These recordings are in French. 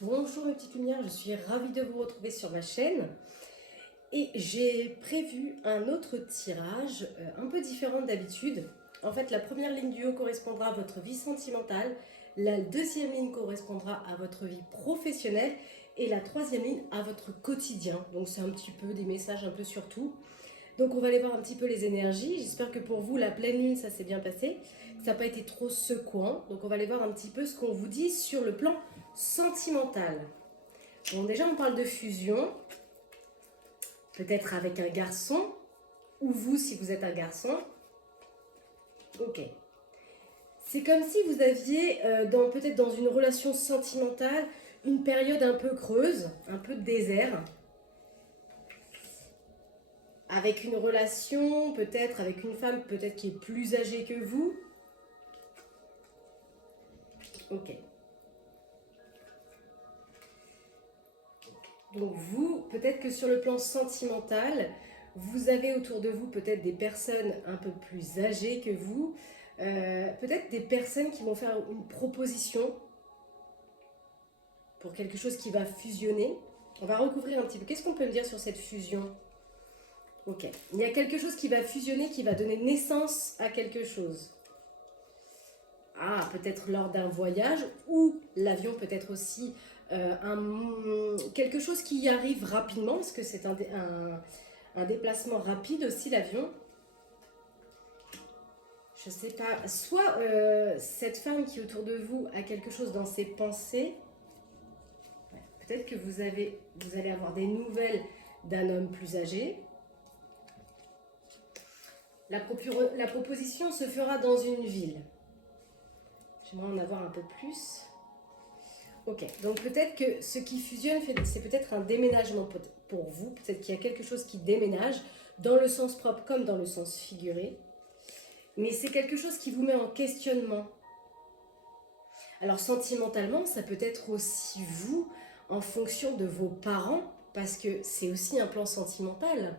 Bonjour mes petites lumières, je suis ravie de vous retrouver sur ma chaîne et j'ai prévu un autre tirage un peu différent d'habitude. En fait, la première ligne du haut correspondra à votre vie sentimentale, la deuxième ligne correspondra à votre vie professionnelle et la troisième ligne à votre quotidien. Donc c'est un petit peu des messages un peu sur tout. Donc on va aller voir un petit peu les énergies. J'espère que pour vous, la pleine lune, ça s'est bien passé, que ça n'a pas été trop secouant. Donc on va aller voir un petit peu ce qu'on vous dit sur le plan sentimental. Bon, déjà, on parle de fusion, peut-être avec un garçon, ou vous si vous êtes un garçon. Ok. C'est comme si vous aviez, peut-être dans une relation sentimentale, une période un peu creuse, un peu de désert, avec une relation, peut-être avec une femme peut-être qui est plus âgée que vous. Ok. Donc vous, peut-être que sur le plan sentimental, vous avez autour de vous peut-être des personnes un peu plus âgées que vous, peut-être des personnes qui vont faire une proposition pour quelque chose qui va fusionner. On va recouvrir un petit peu. Qu'est-ce qu'on peut me dire sur cette fusion? Ok. Il y a quelque chose qui va fusionner, qui va donner naissance à quelque chose. Ah, peut-être lors d'un voyage, ou l'avion peut être aussi quelque chose qui y arrive rapidement, parce que c'est un déplacement rapide aussi, l'avion. Je sais pas, soit cette femme qui est autour de vous a quelque chose dans ses pensées. Ouais, peut-être que vous allez avoir des nouvelles d'un homme plus âgé. La proposition se fera dans une ville. J'aimerais en avoir un peu plus. Ok, donc peut-être que ce qui fusionne, c'est peut-être un déménagement pour vous. Peut-être qu'il y a quelque chose qui déménage, dans le sens propre comme dans le sens figuré. Mais c'est quelque chose qui vous met en questionnement. Alors sentimentalement, ça peut être aussi vous, en fonction de vos parents, parce que c'est aussi un plan sentimental.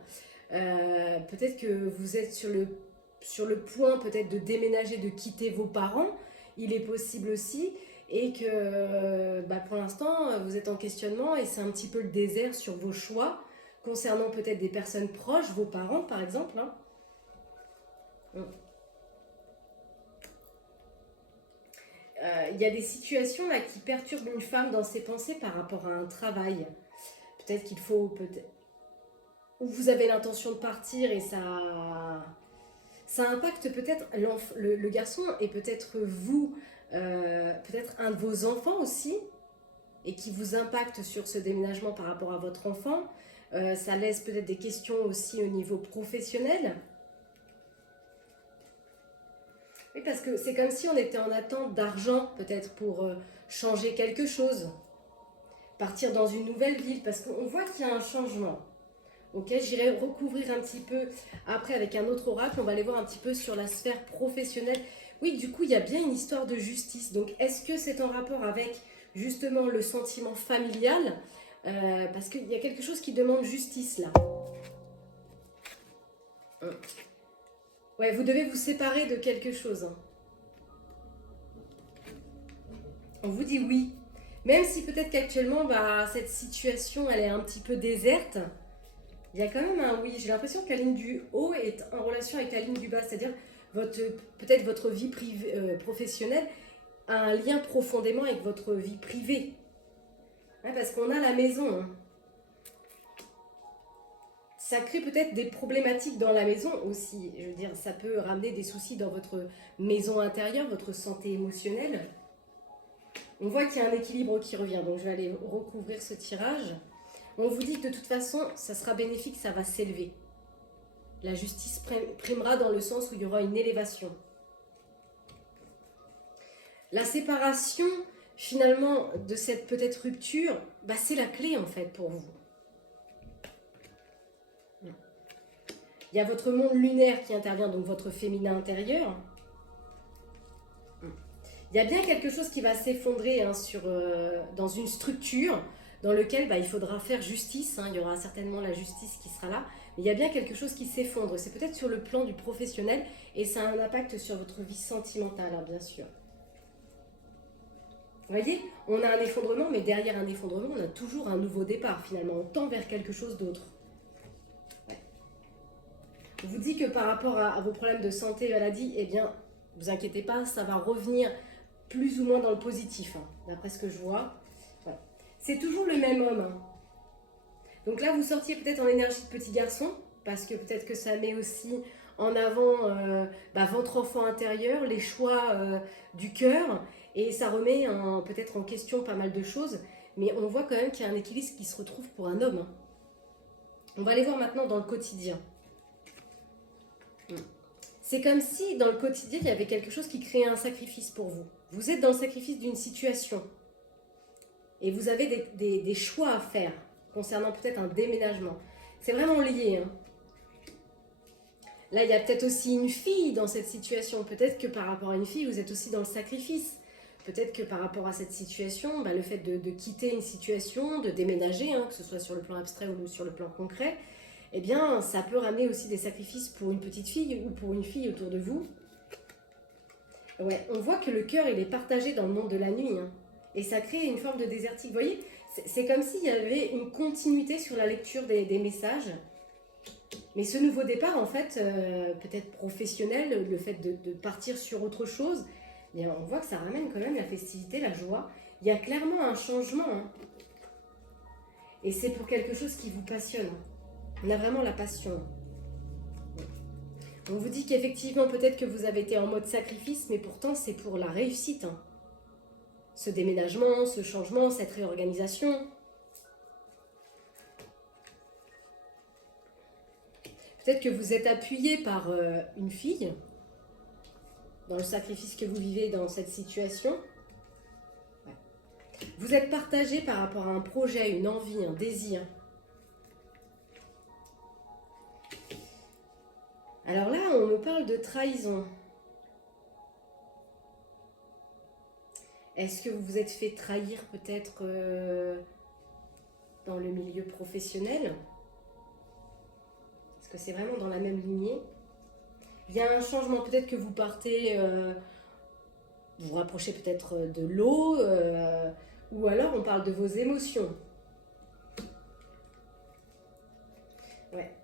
Peut-être que vous êtes sur le point peut-être de déménager, de quitter vos parents. Il est possible aussi. Et que pour l'instant, vous êtes en questionnement et c'est un petit peu le désert sur vos choix concernant peut-être des personnes proches, vos parents par exemple. Hein. Il y a des situations là qui perturbent une femme dans ses pensées par rapport à un travail. Peut-être qu'il faut, ou vous avez l'intention de partir et ça impacte peut-être le garçon et peut-être vous, peut-être un de vos enfants aussi, et qui vous impacte sur ce déménagement par rapport à votre enfant. Ça laisse peut-être des questions aussi au niveau professionnel. Oui, parce que c'est comme si on était en attente d'argent peut-être pour changer quelque chose, partir dans une nouvelle ville, parce qu'on voit qu'il y a un changement. Ok, j'irai recouvrir un petit peu après avec un autre oracle. On va aller voir un petit peu sur la sphère professionnelle. Oui, du coup, il y a bien une histoire de justice. Donc, est-ce que c'est en rapport avec justement le sentiment familial? Parce qu'il y a quelque chose qui demande justice là. Ouais, vous devez vous séparer de quelque chose. Hein. On vous dit oui. Même si peut-être qu'actuellement, cette situation, elle est un petit peu déserte, il y a quand même un oui. J'ai l'impression que la ligne du haut est en relation avec la ligne du bas, c'est-à-dire peut-être votre vie privée, professionnelle a un lien profondément avec votre vie privée. Ouais, parce qu'on a la maison. Hein. Ça crée peut-être des problématiques dans la maison aussi. Je veux dire, ça peut ramener des soucis dans votre maison intérieure, votre santé émotionnelle. On voit qu'il y a un équilibre qui revient, donc je vais aller recouvrir ce tirage. On vous dit que de toute façon, ça sera bénéfique, ça va s'élever. La justice primera dans le sens où il y aura une élévation. La séparation, finalement, de cette peut-être rupture, c'est la clé en fait pour vous. Il y a votre monde lunaire qui intervient, donc votre féminin intérieur. Il y a bien quelque chose qui va s'effondrer dans une structure dans laquelle il faudra faire justice. Hein, il y aura certainement la justice qui sera là. Mais il y a bien quelque chose qui s'effondre. C'est peut-être sur le plan du professionnel et ça a un impact sur votre vie sentimentale, hein, bien sûr. Vous voyez, on a un effondrement, mais derrière un effondrement, on a toujours un nouveau départ finalement. On tend vers quelque chose d'autre. Ouais. On vous dit que par rapport à vos problèmes de santé et maladie, eh bien, vous inquiétez pas, ça va revenir plus ou moins dans le positif, hein, d'après ce que je vois. Ouais. C'est toujours le même homme. Hein. Donc là, vous sortiez peut-être en énergie de petit garçon, parce que peut-être que ça met aussi en avant votre enfant intérieur, les choix du cœur, et ça remet peut-être en question pas mal de choses, mais on voit quand même qu'il y a un équilibre qui se retrouve pour un homme. Hein. On va aller voir maintenant dans le quotidien. C'est comme si dans le quotidien, il y avait quelque chose qui créait un sacrifice pour vous. Vous êtes dans le sacrifice d'une situation, et vous avez des choix à faire, concernant peut-être un déménagement. C'est vraiment lié, hein. Là, il y a peut-être aussi une fille dans cette situation. Peut-être que par rapport à une fille, vous êtes aussi dans le sacrifice. Peut-être que par rapport à cette situation, le fait de quitter une situation, de déménager, hein, que ce soit sur le plan abstrait ou sur le plan concret, eh bien, ça peut ramener aussi des sacrifices pour une petite fille ou pour une fille autour de vous. Ouais, on voit que le cœur, il est partagé dans le monde de la nuit. Hein, et ça crée une forme de désertique. Vous voyez, c'est comme s'il y avait une continuité sur la lecture des messages. Mais ce nouveau départ, en fait, peut-être professionnel, le fait de partir sur autre chose, eh bien, on voit que ça ramène quand même la festivité, la joie. Il y a clairement un changement. Hein. Et c'est pour quelque chose qui vous passionne. On a vraiment la passion. On vous dit qu'effectivement, peut-être que vous avez été en mode sacrifice, mais pourtant, c'est pour la réussite. Hein. Ce déménagement, ce changement, cette réorganisation. Peut-être que vous êtes appuyé par une fille dans le sacrifice que vous vivez dans cette situation. Ouais. Vous êtes partagé par rapport à un projet, une envie, un désir. Alors là, on me parle de trahison. Est-ce que vous vous êtes fait trahir peut-être dans le milieu professionnel ? Que c'est vraiment dans la même lignée. Il y a un changement, peut-être que vous partez, vous vous rapprochez peut-être de l'eau, ou alors on parle de vos émotions. Ouais.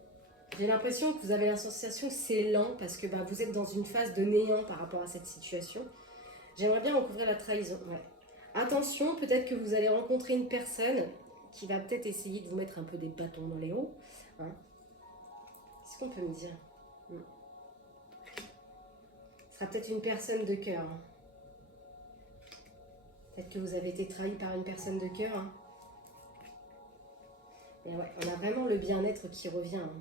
J'ai l'impression que vous avez la sensation que c'est lent, parce que vous êtes dans une phase de néant par rapport à cette situation. J'aimerais bien recouvrir la trahison. Ouais. Attention, peut-être que vous allez rencontrer une personne qui va peut-être essayer de vous mettre un peu des bâtons dans les roues. Hein. Qu'est-ce qu'on peut me dire? Ce sera peut-être une personne de cœur. Hein. Peut-être que vous avez été trahi par une personne de cœur. Hein. Et ouais, on a vraiment le bien-être qui revient. Hein.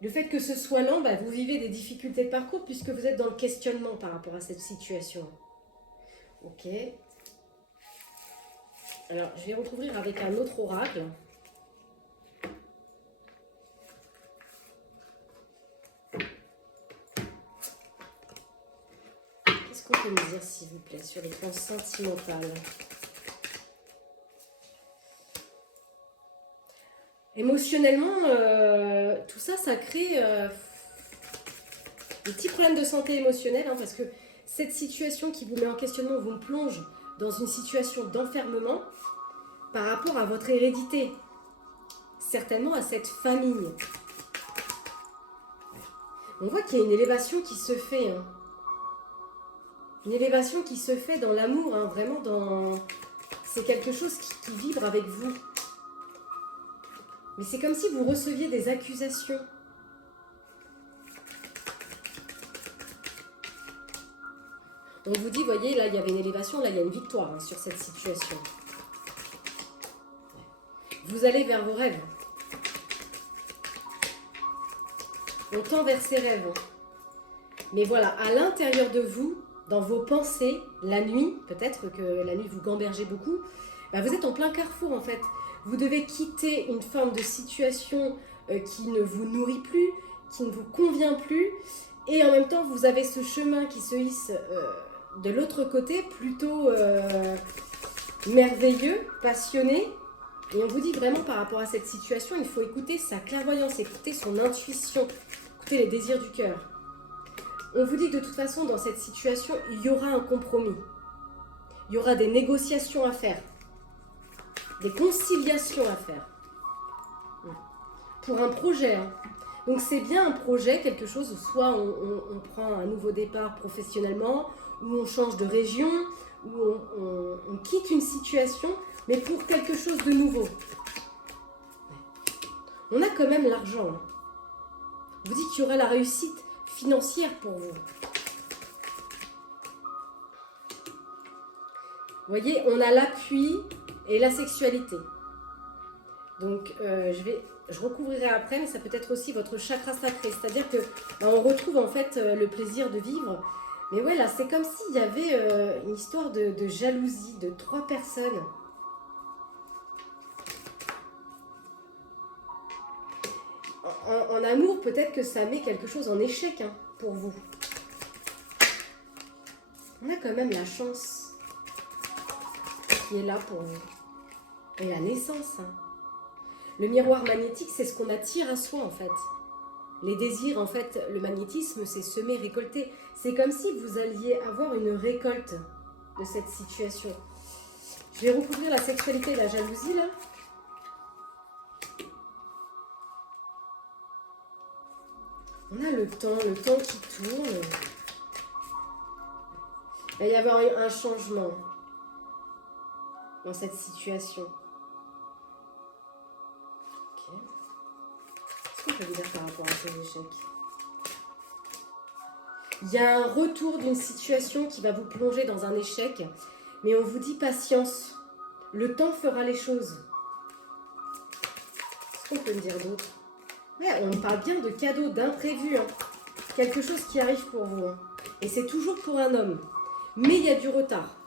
Le fait que ce soit lent, vous vivez des difficultés de parcours puisque vous êtes dans le questionnement par rapport à cette situation. Ok. Alors, je vais recouvrir avec un autre oracle. Qu'est-ce qu'on peut me dire, s'il vous plaît, sur le plan sentimental? Émotionnellement, tout ça, ça crée des petits problèmes de santé émotionnelle, hein, parce que cette situation qui vous met en questionnement vous plonge dans une situation d'enfermement par rapport à votre hérédité, certainement à cette famille. On voit qu'il y a une élévation qui se fait, hein. Une élévation qui se fait dans l'amour, hein, vraiment dans... C'est quelque chose qui vibre avec vous. Mais c'est comme si vous receviez des accusations. On vous dit, voyez, là, il y avait une élévation, là, il y a une victoire, hein, sur cette situation. Vous allez vers vos rêves. On tend vers ses rêves. Mais voilà, à l'intérieur de vous, dans vos pensées, la nuit, peut-être que la nuit vous gambergez beaucoup, vous êtes en plein carrefour en fait. Vous devez quitter une forme de situation qui ne vous nourrit plus, qui ne vous convient plus, et en même temps vous avez ce chemin qui se hisse de l'autre côté, plutôt merveilleux, passionné. Et on vous dit vraiment par rapport à cette situation, il faut écouter sa clairvoyance, écouter son intuition, écouter les désirs du cœur. On vous dit que de toute façon, dans cette situation, il y aura un compromis. Il y aura des négociations à faire. Des conciliations à faire. Pour un projet. Hein. Donc c'est bien un projet, quelque chose, soit on prend un nouveau départ professionnellement, ou on change de région, ou on quitte une situation, mais pour quelque chose de nouveau. On a quand même l'argent. Hein. On vous dit qu'il y aura la réussite financière pour vous. Vous voyez, on a l'appui et la sexualité. Donc, je recouvrirai après, mais ça peut être aussi votre chakra sacré. C'est-à-dire que on retrouve en fait le plaisir de vivre. Mais ouais, là, c'est comme s'il y avait une histoire de jalousie de 3 personnes. En amour, peut-être que ça met quelque chose en échec hein, pour vous. On a quand même la chance qui est là pour vous. Et la naissance. Hein. Le miroir magnétique, c'est ce qu'on attire à soi en fait. Les désirs, en fait, le magnétisme, c'est semer, récolter. C'est comme si vous alliez avoir une récolte de cette situation. Je vais recouvrir la sexualité et la jalousie là. On a le temps qui tourne. Il va y avoir un changement dans cette situation. Ok. Qu'est-ce qu'on peut dire par rapport à ces échecs? Il y a un retour d'une situation qui va vous plonger dans un échec, mais on vous dit patience. Le temps fera les choses. Qu'est-ce qu'on peut me dire d'autre? Ouais, on parle bien de cadeaux, d'imprévus. Hein. Quelque chose qui arrive pour vous. Hein. Et c'est toujours pour un homme. Mais il y a du retard.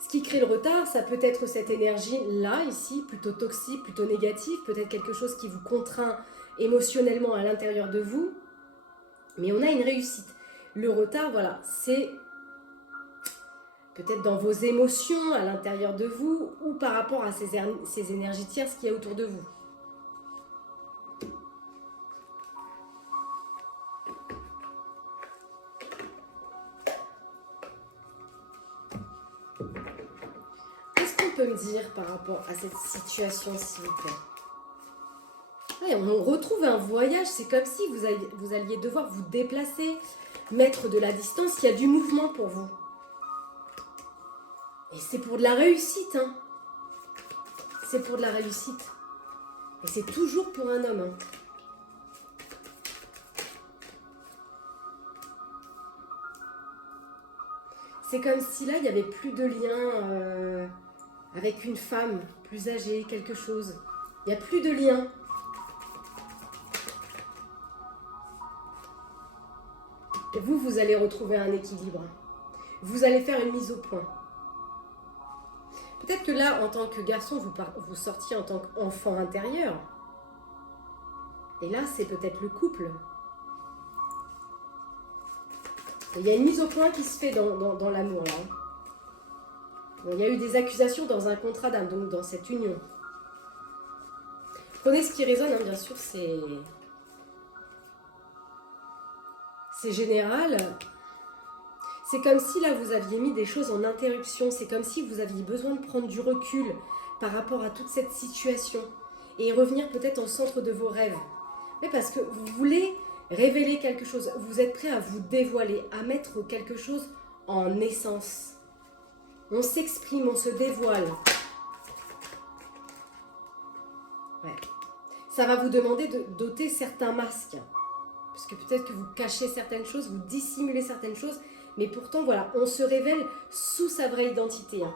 Ce qui crée le retard, ça peut être cette énergie-là, ici, plutôt toxique, plutôt négative. Peut-être quelque chose qui vous contraint émotionnellement à l'intérieur de vous. Mais on a une réussite. Le retard, voilà, c'est peut-être dans vos émotions, à l'intérieur de vous, ou par rapport à ces énergies tierces qu'il y a autour de vous. Peut me dire par rapport à cette situation s'il vous plaît? Ouais, on retrouve un voyage, c'est comme si vous alliez devoir vous déplacer, mettre de la distance, il y a du mouvement pour vous. Et c'est pour de la réussite, hein. C'est pour de la réussite. Et c'est toujours pour un homme, hein. C'est comme si là, il n'y avait plus de lien avec une femme plus âgée, quelque chose. Il n'y a plus de lien. Et vous allez retrouver un équilibre. Vous allez faire une mise au point. Peut-être que là, en tant que garçon, vous sortiez en tant qu'enfant intérieur. Et là, c'est peut-être le couple. Il y a une mise au point qui se fait dans l'amour, là. Bon, il y a eu des accusations dans un contrat d'âme, donc dans cette union. Prenez ce qui résonne, hein, bien sûr, c'est général. C'est comme si là, vous aviez mis des choses en interruption. C'est comme si vous aviez besoin de prendre du recul par rapport à toute cette situation. Et revenir peut-être au centre de vos rêves. Mais parce que vous voulez révéler quelque chose. Vous êtes prêt à vous dévoiler, à mettre quelque chose en essence. On s'exprime, on se dévoile. Ouais. Ça va vous demander de d'ôter certains masques. Parce que peut-être que vous cachez certaines choses, vous dissimulez certaines choses. Mais pourtant, voilà, on se révèle sous sa vraie identité. Hein.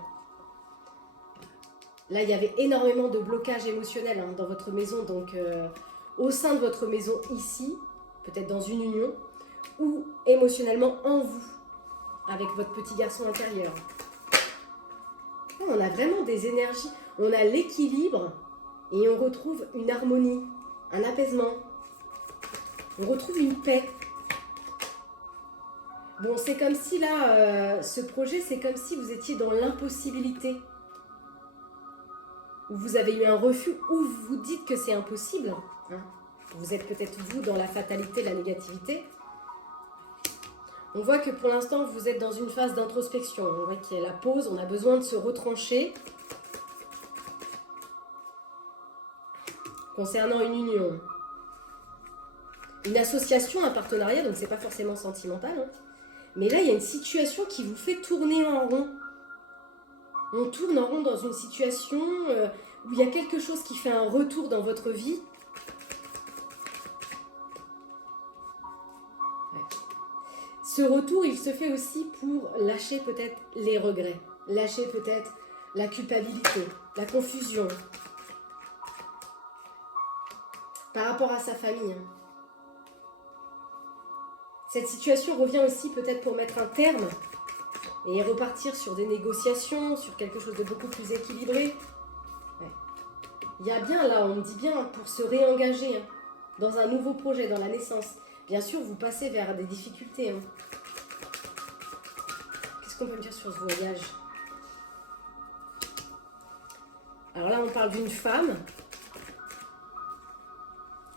Là, il y avait énormément de blocages émotionnels hein, dans votre maison. Donc, au sein de votre maison ici, peut-être dans une union, ou émotionnellement en vous, avec votre petit garçon intérieur. On a vraiment des énergies, on a l'équilibre et on retrouve une harmonie, un apaisement. On retrouve une paix. Bon, c'est comme si là, ce projet, c'est comme si vous étiez dans l'impossibilité. Ou vous avez eu un refus, ou vous vous dites que c'est impossible. Hein. Vous êtes peut-être vous dans la fatalité, la négativité. On voit que pour l'instant, vous êtes dans une phase d'introspection. On voit qu'il y a la pause, on a besoin de se retrancher concernant une union. Une association, un partenariat, donc c'est pas forcément sentimental. Hein. Mais là, il y a une situation qui vous fait tourner en rond. On tourne en rond dans une situation où il y a quelque chose qui fait un retour dans votre vie. Ouais. Ce retour, il se fait aussi pour lâcher peut-être les regrets, lâcher peut-être la culpabilité, la confusion par rapport à sa famille. Cette situation revient aussi peut-être pour mettre un terme et repartir sur des négociations, sur quelque chose de beaucoup plus équilibré. Ouais. Il y a bien là, on me dit bien, pour se réengager hein, dans un nouveau projet, dans la naissance. Bien sûr, vous passez vers des difficultés. Hein. Qu'est-ce qu'on peut me dire sur ce voyage? Alors là, on parle d'une femme.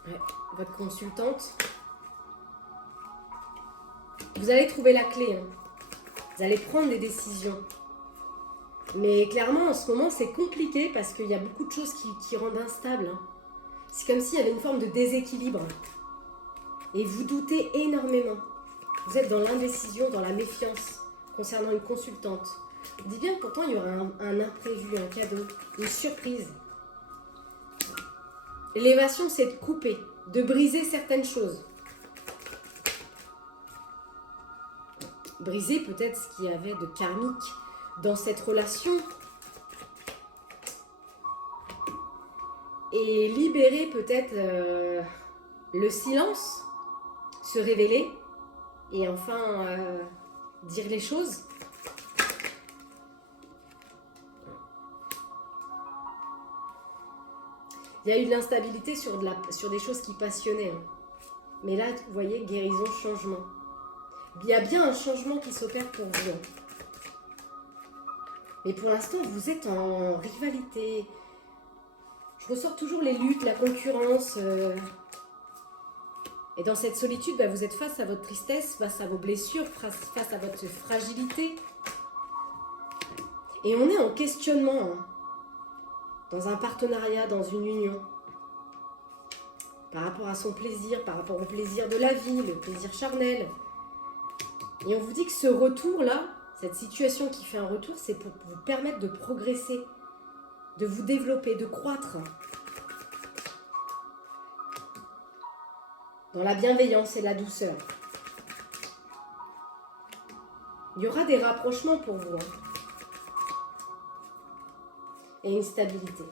Ouais, votre consultante. Vous allez trouver la clé. Hein. Vous allez prendre des décisions. Mais clairement, en ce moment, c'est compliqué parce qu'il y a beaucoup de choses qui rendent instables. Hein. C'est comme s'il y avait une forme de déséquilibre. Et vous doutez énormément. Vous êtes dans l'indécision, dans la méfiance concernant une consultante. Je dis bien que pourtant, il y aura un imprévu, un cadeau, une surprise. L'élévation, c'est de couper, de briser certaines choses. Briser peut-être ce qu'il y avait de karmique dans cette relation. Et libérer peut-être le silence, se révéler et enfin dire les choses. Il y a eu de l'instabilité sur des choses qui passionnaient. Hein. Mais là, vous voyez, guérison, changement. Il y a bien un changement qui s'opère pour vous. Mais pour l'instant, vous êtes en rivalité. Je ressors toujours les luttes, la concurrence. Et dans cette solitude, vous êtes face à votre tristesse, face à vos blessures, face à votre fragilité. Et on est en questionnement. Hein, dans un partenariat, dans une union. Par rapport à son plaisir, par rapport au plaisir de la vie, le plaisir charnel. Et on vous dit que ce retour-là, cette situation qui fait un retour, c'est pour vous permettre de progresser, de vous développer, de croître. Dans la bienveillance et la douceur. Il y aura des rapprochements pour vous. Hein. Et une stabilité.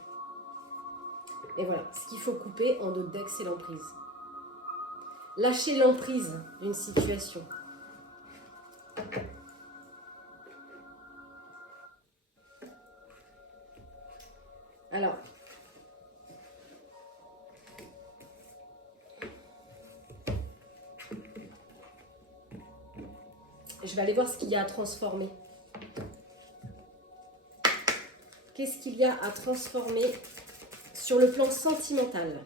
Et voilà, ce qu'il faut couper en d'autres decks, c'est l'emprise. Lâchez l'emprise d'une situation. Alors, je vais aller voir ce qu'il y a à transformer. Qu'est-ce qu'il y a à transformer sur le plan sentimental?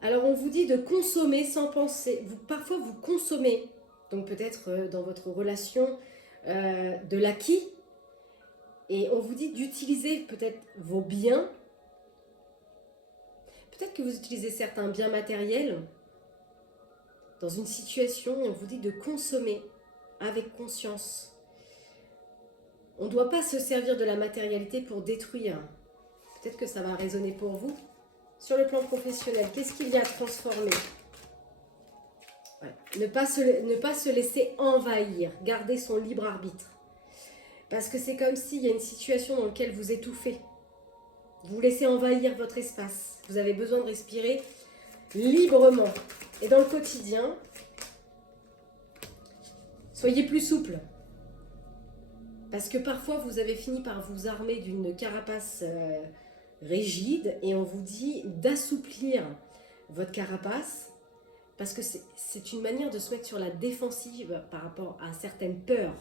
Alors, on vous dit de consommer sans penser. Parfois, vous consommez, donc peut-être dans votre relation, de l'acquis. Et on vous dit d'utiliser peut-être vos biens. Peut-être que vous utilisez certains biens matériels dans une situation et on vous dit de consommer avec conscience. On ne doit pas se servir de la matérialité pour détruire. Peut-être que ça va résonner pour vous. Sur le plan professionnel, qu'est-ce qu'il y a à transformer? Voilà. Ne pas se laisser envahir, garder son libre arbitre. Parce que c'est comme s'il y a une situation dans laquelle vous étouffez. Vous laissez envahir votre espace. Vous avez besoin de respirer librement. Et dans le quotidien, soyez plus souple. Parce que parfois, vous avez fini par vous armer d'une carapace rigide et on vous dit d'assouplir votre carapace parce que c'est une manière de se mettre sur la défensive par rapport à certaines peurs.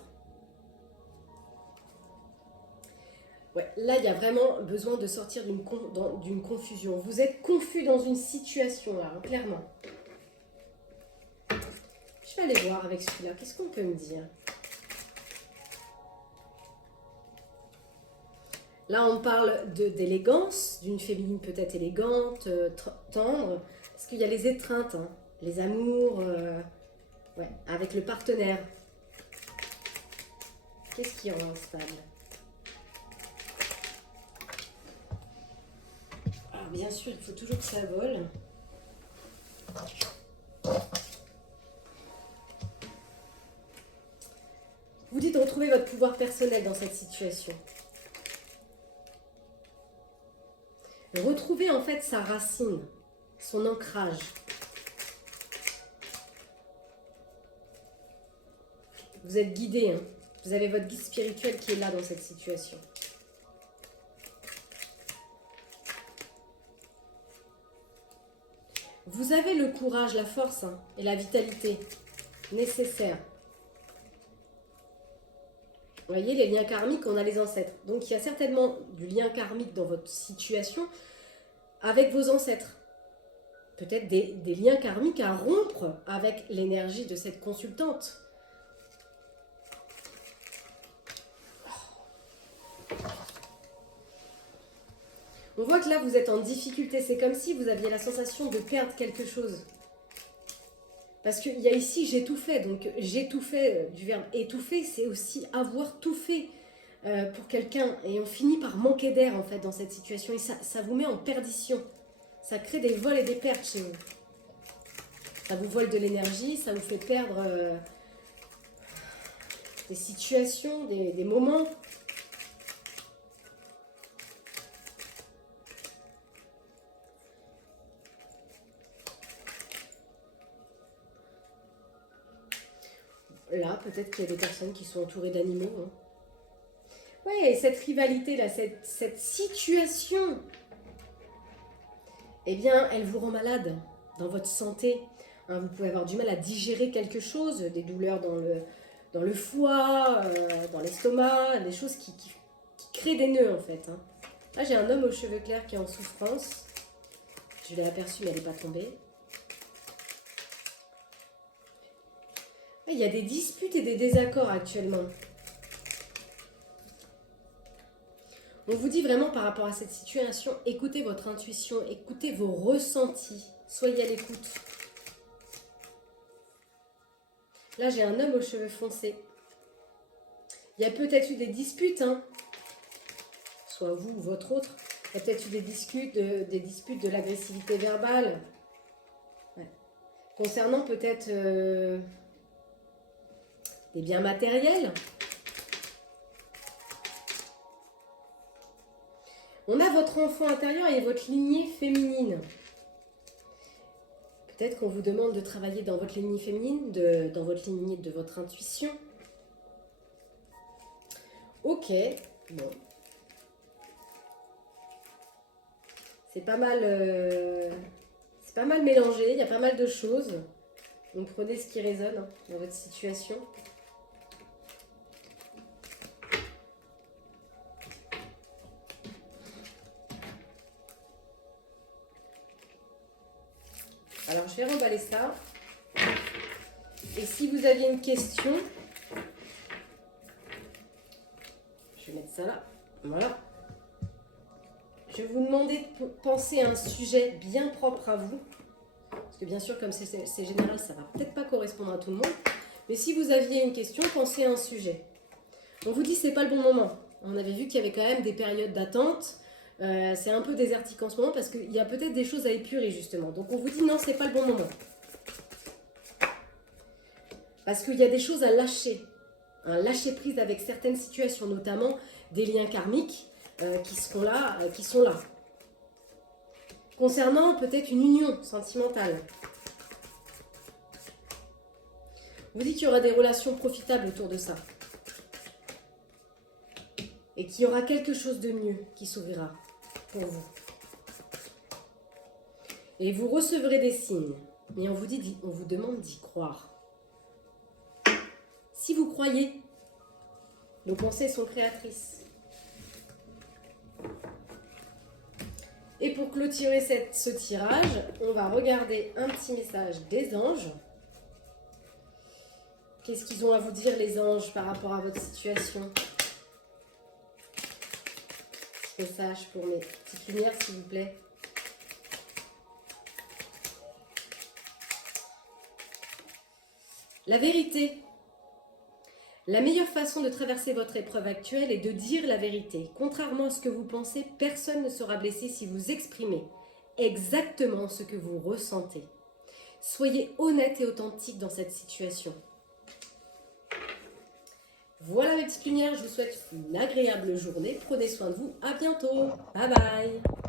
Ouais, là, il y a vraiment besoin de sortir d'une confusion. Vous êtes confus dans une situation, là, hein, clairement. Je vais aller voir avec celui-là. Qu'est-ce qu'on peut me dire? Là, on parle d'élégance, d'une féminine peut-être élégante, tendre. Parce qu'il y a les étreintes, hein, les amours, ouais, avec le partenaire. Qu'est-ce qui est instable? Alors, bien sûr, il faut toujours que ça vole. Vous dites retrouver votre pouvoir personnel dans cette situation. Retrouver en fait sa racine, son ancrage. Vous êtes guidé, hein. Vous avez votre guide spirituel qui est là dans cette situation. Vous avez le courage, la force, hein, et la vitalité nécessaires. Vous voyez, les liens karmiques, on a les ancêtres. Donc, il y a certainement du lien karmique dans votre situation avec vos ancêtres. Peut-être des liens karmiques à rompre avec l'énergie de cette consultante. On voit que là, vous êtes en difficulté. C'est comme si vous aviez la sensation de perdre quelque chose. Parce qu'il y a ici, j'ai tout fait. Donc, j'ai tout fait, du verbe étouffer, c'est aussi avoir tout fait pour quelqu'un. Et on finit par manquer d'air, en fait, dans cette situation. Et ça vous met en perdition. Ça crée des vols et des pertes chez vous. Ça vous vole de l'énergie, ça vous fait perdre des situations, des moments. Là, peut-être qu'il y a des personnes qui sont entourées d'animaux. Hein. Ouais, et cette rivalité-là, cette situation, eh bien, elle vous rend malade dans votre santé. Hein, vous pouvez avoir du mal à digérer quelque chose, des douleurs dans le foie, dans l'estomac, des choses qui créent des nœuds, en fait. Hein. Là, j'ai un homme aux cheveux clairs qui est en souffrance. Je l'ai aperçu, mais elle n'est pas tombée. Il y a des disputes et des désaccords actuellement. On vous dit vraiment par rapport à cette situation, écoutez votre intuition, écoutez vos ressentis, soyez à l'écoute. Là, j'ai un homme aux cheveux foncés. Il y a peut-être eu des disputes, hein, soit vous ou votre autre. Il y a peut-être eu des disputes, de l'agressivité verbale. Ouais. Concernant peut-être des biens matériels. On a votre enfant intérieur et votre lignée féminine. Peut-être qu'on vous demande de travailler dans votre lignée féminine, dans votre lignée de votre intuition. Ok, bon. C'est pas mal mélangé, il y a pas mal de choses. Donc prenez ce qui résonne hein, dans votre situation. Alors, je vais remballer ça. Et si vous aviez une question, je vais mettre ça là. Voilà. Je vais vous demander de penser à un sujet bien propre à vous. Parce que bien sûr, comme c'est général, ça ne va peut-être pas correspondre à tout le monde. Mais si vous aviez une question, pensez à un sujet. On vous dit que ce n'est pas le bon moment. On avait vu qu'il y avait quand même des périodes d'attente. C'est un peu désertique en ce moment parce qu'il y a peut-être des choses à épurer justement. Donc on vous dit non, c'est pas le bon moment. Parce qu'il y a des choses à lâcher. Un lâcher prise avec certaines situations, notamment des liens karmiques qui sont là. Concernant peut-être une union sentimentale. On vous dit qu'il y aura des relations profitables autour de ça. Et qu'il y aura quelque chose de mieux qui s'ouvrira pour vous. Et vous recevrez des signes. Mais on vous demande d'y croire. Si vous croyez, nos pensées sont créatrices. Et pour clôturer ce tirage, on va regarder un petit message des anges. Qu'est-ce qu'ils ont à vous dire, les anges, par rapport à votre situation? Message pour mes petites lumières, s'il vous plaît. La vérité. La meilleure façon de traverser votre épreuve actuelle est de dire la vérité. Contrairement à ce que vous pensez, personne ne sera blessé si vous exprimez exactement ce que vous ressentez. Soyez honnête et authentique dans cette situation. Voilà mes petites lumières, je vous souhaite une agréable journée. Prenez soin de vous, à bientôt. Bye bye.